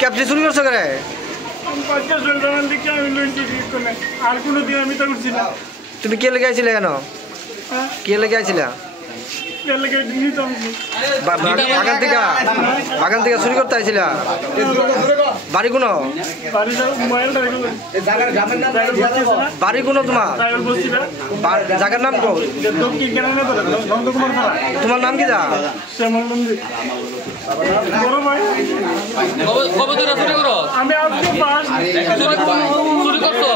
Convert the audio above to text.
captain শুরু করছো করে তুমি কে লেগে আইছিলে কেন কে লেগে আইছিলা বাগান থেকে চুরি করতে আইছিলা বাড়ি কোনো বাড়ি কোনো তোমার জায়গার নাম কো তোমার নাম কি যা কবে চুরি করো আমি চুরি করছো